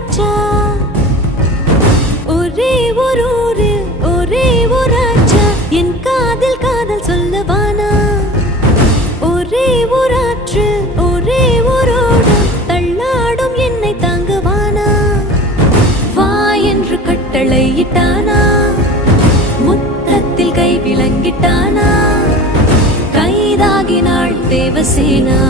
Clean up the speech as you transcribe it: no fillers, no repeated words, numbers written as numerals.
ஊராச்சா ஒரே ஒரு ஊரில் ஒரே ஊராச்சா என் காதல் காதல் சொல்லவானா ஒரே ஊராற்று ஒரே ஊரோடும் தள்ளாடும் என்னை தாங்குவானா வா என்று கட்டளையிட்டானா முத்தத்தில் கை விளங்கிட்டானா கைதாகினாள் தேவசேனா